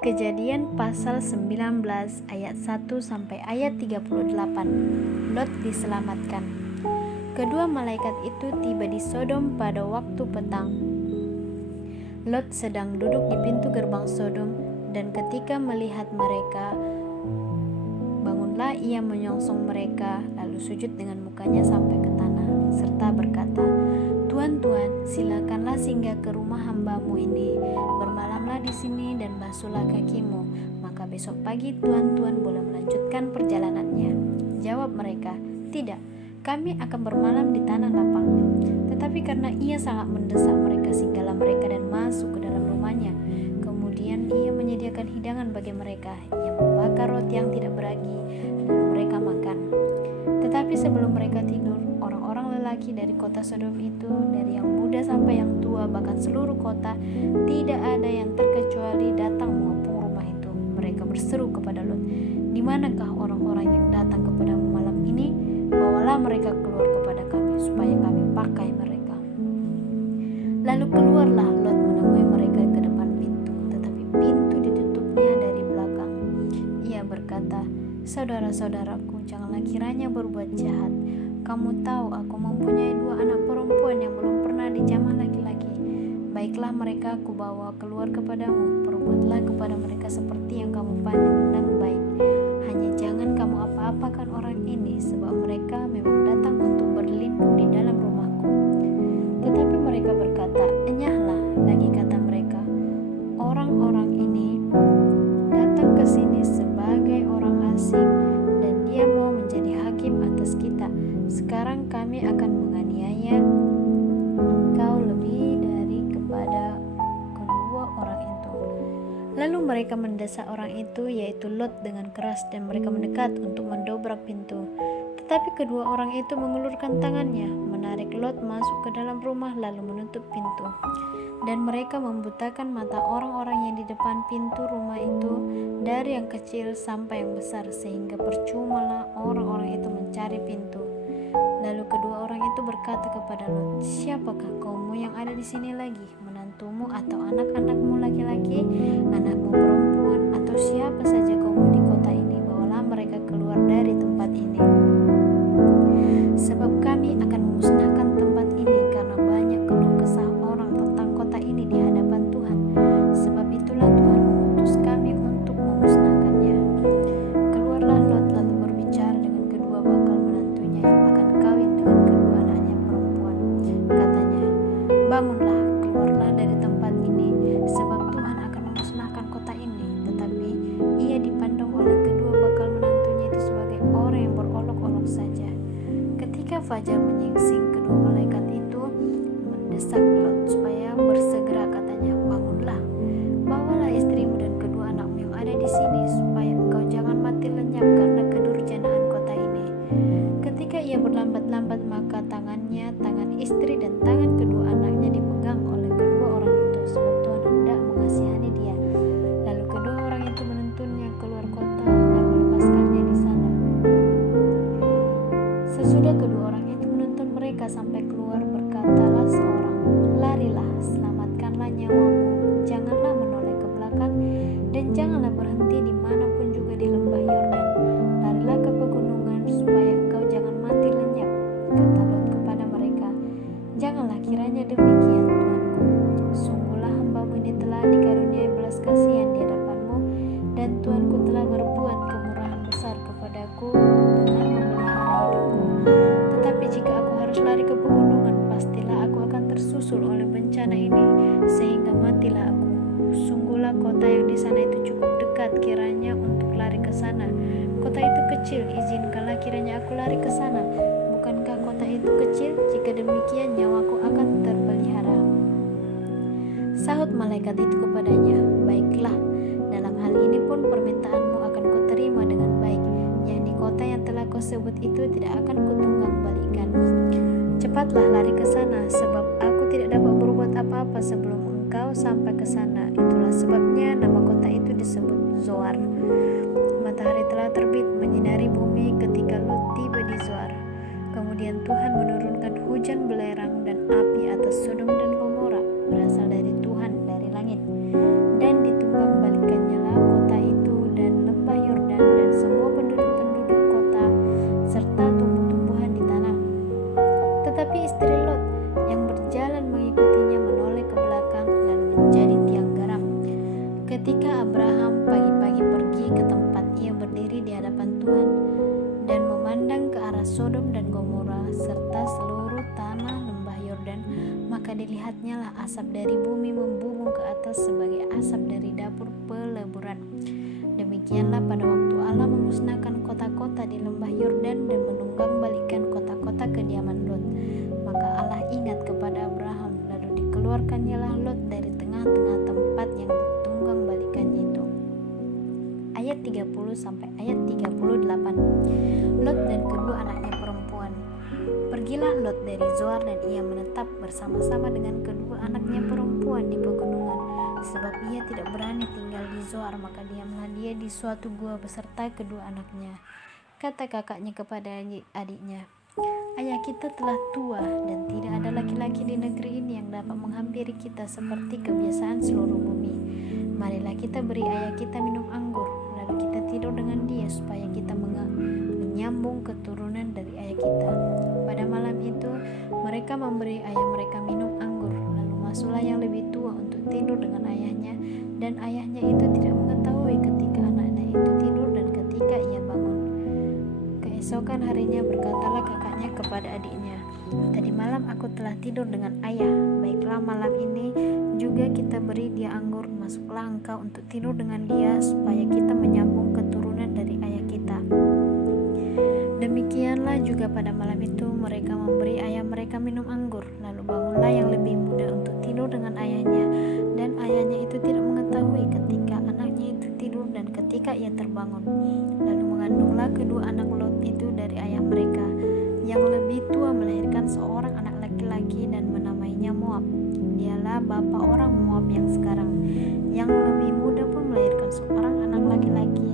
Kejadian pasal 19 ayat 1 sampai ayat 38. Lot diselamatkan. Kedua malaikat itu tiba di Sodom pada waktu petang. Lot sedang duduk di pintu gerbang Sodom, dan ketika melihat mereka, bangunlah ia menyongsong mereka, lalu sujud dengan mukanya sampai ke tanah, serta berkata, "Tuan, Tuan, silakanlah singgah ke rumah hambamu ini, bermalamlah di sini dan basuhlah kakimu, maka besok pagi Tuan boleh melanjutkan perjalanannya." Jawab mereka, "Tidak, kami akan bermalam di tanah lapang." Tetapi karena ia sangat mendesak mereka, singgahlah mereka dan masuk ke dalam rumahnya. Kemudian ia menyediakan hidangan bagi mereka. Ia membakar roti yang tidak beragi, lalu mereka makan. Tetapi sebelum mereka tidur, orang-orang lelaki dari kota Sodom itu, dari yang muda sampai yang tua, bahkan seluruh kota, tidak ada yang terkecuali datang mengepung rumah itu. Mereka berseru kepada Lot, "Di manakah orang-orang yang datang kepadamu malam ini? Bawalah mereka keluar kepada kami, supaya kami pakai mereka." Lalu keluarlah Lot menemui mereka ke depan pintu, tetapi pintu ditutupnya dari belakang. Ia berkata, "Saudara-saudaraku, janganlah kiranya berbuat jahat. Kamu tahu aku mempunyai 2 anak perempuan yang belum pernah dijamah laki-laki. Baiklah, mereka aku bawa keluar kepadamu. Perbuatlah kepada mereka seperti yang kamu pandang baik. Hanya jangan kamu apa-apakan orang ini, sebab mereka memang datang untuk berlindung di dalam rumahku." Tetapi mereka berkata, "Enyahlah," lagi kata mereka, "orang-orang ini datang ke sini sebagai orang asing, dan dia mau menjadi hakim atas kita. Sekarang kami akan menganiaya engkau lebih dari kepada kedua orang itu." Lalu mereka mendesak orang itu, yaitu Lot, dengan keras, dan mereka mendekat untuk mendobrak pintu. Tetapi kedua orang itu mengulurkan tangannya, menarik Lot masuk ke dalam rumah, lalu menutup pintu. Dan mereka membutakan mata orang-orang yang di depan pintu rumah itu, dari yang kecil sampai yang besar, sehingga percumalah orang-orang itu mencari pintu. Lalu kedua orang itu berkata kepada Lot, "Siapakah kaummu yang ada di sini lagi? Menantumu atau anak-anakmu laki-laki, anakmu perempuan, atau siapa saja kaummu di kota ini? Bawalah mereka keluar dari tempat ini. Sebab kami akan memusnahkan tempat ini, karena banyak keluh kesah orang tentang kota ini di hadapan Tuhan. Sebab itulah Tuhan mengutus kami untuk memusnahkannya." Keluarlah Lot lalu berbicara dengan kedua bakal menantunya yang akan kawin dengan kedua anaknya perempuan. Katanya, "Bangunlah, keluarlah dari tempat ini, sebab Tuhan akan memusnahkan kota ini." Tetapi ia dipandang oleh kedua bakal menantunya itu sebagai orang yang berolok-olok saja. Ketika fajar menyingsing, kedua malaikat itu mendesak Lot supaya bersegera. Katanya, "Bangunlah, bawalah istrimu dan kedua anakmu yang ada di sini, supaya engkau jangan mati lenyap karena kedurjanaan kota ini." Ketika ia berlambat-lambat, maka tangannya, tangan istri dan tangan kedua anaknya dipegang oleh kedua orang itu, sebab Tuhan hendak mengasihani dia. Lalu kedua orang itu menuntunnya keluar kota dan melepaskannya di sana. Sesudah kedua orang itu menuntun mereka sampai keluar, berkatalah seorang, "Larilah, selamatkanlah nyawamu, janganlah menoleh ke belakang, dan janganlah berhenti dimanapun juga di lembah Yordan. Larilah ke pegunungan, supaya engkau jangan mati lenyap." Kata Lot kepada mereka, "Janganlah kiranya demikian, Tuanku. Sungguhlah hambamu ini telah dikaruniai belas kasihan di hadapanmu, dan Tuanku telah berbuat kemurahan besar kepadaku dengan memelihara hidupku. Tetapi jika aku harus lari ke pegunungan, pastilah aku akan tersusul oleh bencana ini, sehingga matilah aku. Sungguhlah kota yang di sana itu cukup dekat kiranya untuk lari ke sana. Kota itu kecil, izinkanlah kiranya aku lari ke sana. Bukankah kota itu kecil? Jika demikian, nyawaku akan terpelihara." Sahut malaikat itu kepadanya, "Baiklah, dalam hal ini pun permintaanmu akan kuterima dengan baik, yakni kota yang telah kau sebut itu tidak akan kutunggang balikan. Cepatlah lari ke sana, sebab aku tidak dapat berbuat apa-apa sebelum engkau sampai ke sana." Itulah sebabnya nama kota itu disebut Zoar. Matahari telah terbit menyinari bumi ketika Lot tiba di Zoar. Kemudian Tuhan menurunkan hujan belerang dan api atas Sodom dan Gomora, berasal dari Tuhan dari langit, dan ditunggang balikannya lah dari bumi membumbung ke atas sebagai asap dari dapur peleburan. Demikianlah pada waktu Allah memusnahkan kota-kota di lembah Yordan dan menunggang-balikan kota-kota kediaman Lot. Maka Allah ingat kepada Abraham, lalu dikeluarkannyalah Lot dari tengah-tengah tempat yang ditunggang-balikannya itu. Ayat 30 sampai ayat 38. Lot dan kedua anaknya perempuan. Pergilah Lot dari Zoar dan ia menetap bersama-sama dengan kedua anaknya perempuan di pegunungan, sebab ia tidak berani tinggal di Zoar, maka diamlah dia di suatu gua beserta kedua anaknya. Kata kakaknya kepada adiknya, "Ayah kita telah tua dan tidak ada laki-laki di negeri ini yang dapat menghampiri kita seperti kebiasaan seluruh bumi. Marilah kita beri ayah kita minum anggur, lalu kita tidur dengan dia supaya kita menyambung keturunan dari ayah kita." Pada malam itu mereka memberi ayah mereka minum anggur, lalu masuklah yang lebih tua untuk tidur dengan ayahnya, dan ayahnya itu tidak mengetahui ketika anaknya itu tidur dan ketika ia bangun. Keesokan harinya berkatalah kakaknya kepada adiknya, "Tadi malam aku telah tidur dengan ayah, baiklah malam ini juga kita beri dia anggur, masuklah engkau untuk tidur dengan dia supaya kita menyambung keturunan dari ayah kita." Demikianlah juga pada malam itu mereka memberi ayah mereka minum anggur, lalu bangunlah yang lebih muda untuk tidur dengan ayahnya, dan ayahnya itu tidak mengetahui ketika anaknya itu tidur dan ketika ia terbangun. Lalu mengandunglah kedua anak Lot itu dari ayah mereka. Yang lebih tua melahirkan seorang anak laki-laki dan menamainya Moab. Dialah bapa orang Moab yang sekarang. Yang lebih muda pun melahirkan seorang anak laki-laki